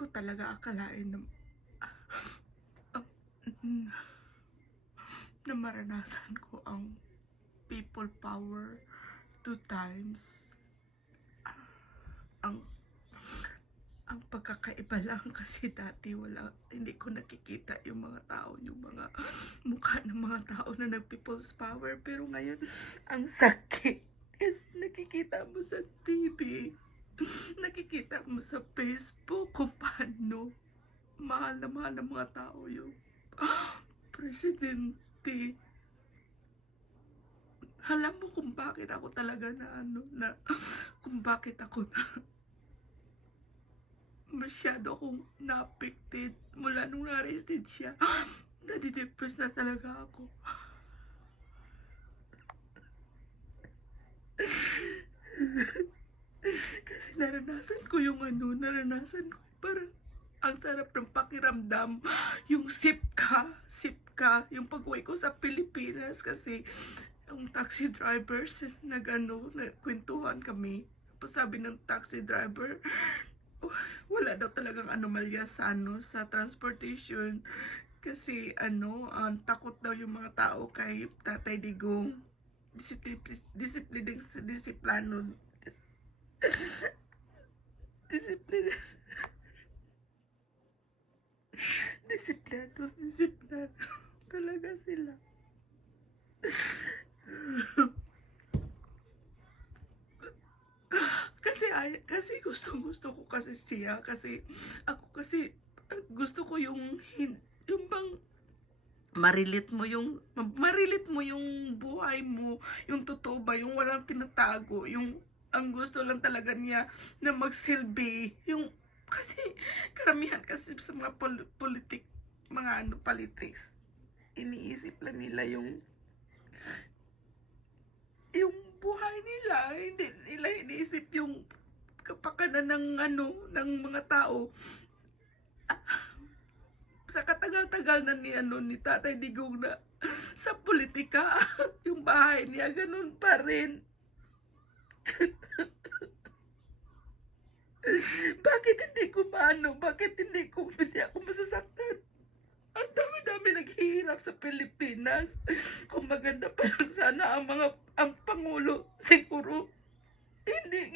ko talaga akalain na ah, na maranasan ko ang people power 2 times. Ang ang pagkakaiba lang kasi dati hindi ko nakikita yung mga tao, yung mga mukha ng mga tao na nag-people's power. Pero ngayon, ang sakit. Kasi nakikita mo sa TV, nakikita mo sa Facebook kung paano mahal na mahal ng mga tao yung presidente. Alam mo kung bakit ako talaga kung bakit ako masyado akong na-affected mula nung na-arrested siya. Nadidepress na talaga ako. Kasi naranasan ko naranasan ko parang ang sarap ng pakiramdam. Yung sip ka, yung pag-uwi ko sa Pilipinas kasi yung taxi drivers nagkwentuhan kami. Tapos sabi ng taxi driver, wala daw talagang anomalya sa transportation kasi takot daw yung mga tao kay Tatay Digong. Disiplano disiplina disiplano talaga sila. Kasi gusto ko kasi siya kasi ako kasi gusto ko yung bang marilit mo yung buhay mo, yung totoo ba, yung walang tinatago, yung ang gusto lang talaga niya na magsilbi, yung kasi karamihan kasi sa mga politics, iniisip lang nila yung buhay nila, hindi nila iniisip yung kapakanan ng mga tao. Sa katagal-tagal na ni Tatay Digong na sa politika, yung bahay niya ganun pa rin. Bakit hindi ako masasaktan? Ang dami-dami naghihirap sa Pilipinas. Kung maganda pa lang sana ang Pangulo, siguro hindi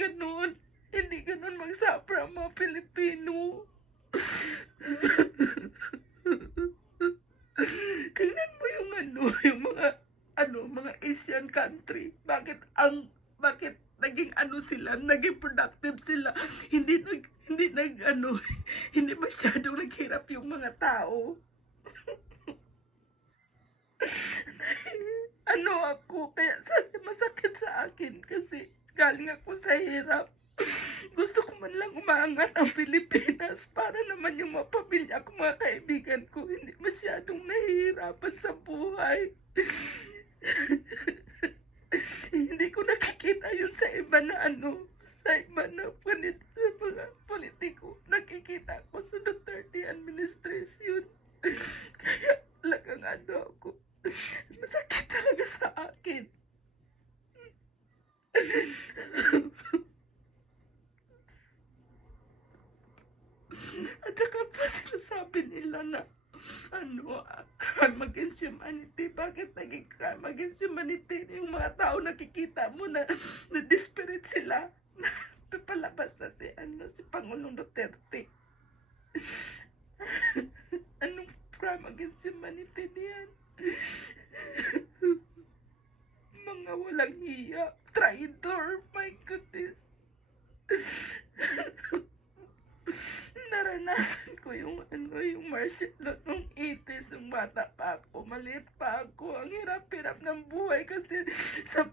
ganun magsapra ang mga Pilipino. Tingnan mo yung mga Asian country. Bakit naging sila, naging productive sila. Hindi masyadong naghirap yung mga tao. Kaya masakit sa akin kasi galing ako sa hirap. Gusto ko man lang umaangat ang Pilipinas para naman yung mga pamilya ko, mga kaibigan ko, hindi masyadong nahihirapan sa buhay. Hindi ko nakikita yun sa iba na sa mga politiko. Nakikita ko sa Duterte administration. Kaya talagang ako. Masakit talaga sa akin. At saka pa sinasabi nila na crime against humanity. Bakit naging crime against humanity? Yung mga tao nakikita mo na desperate sila. Papalabas na si Pangulong Duterte. Anong crime against humanity diyan? Mga walang hiya, traitor, my goodness. Naranasan ko yung martial law nung 80s, nung bata pa ako, maliit pa ako. Ang hirap-hirap ng buhay kasi sa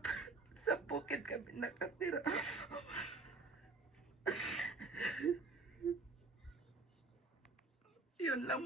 bukid kami nakatira. Yun lang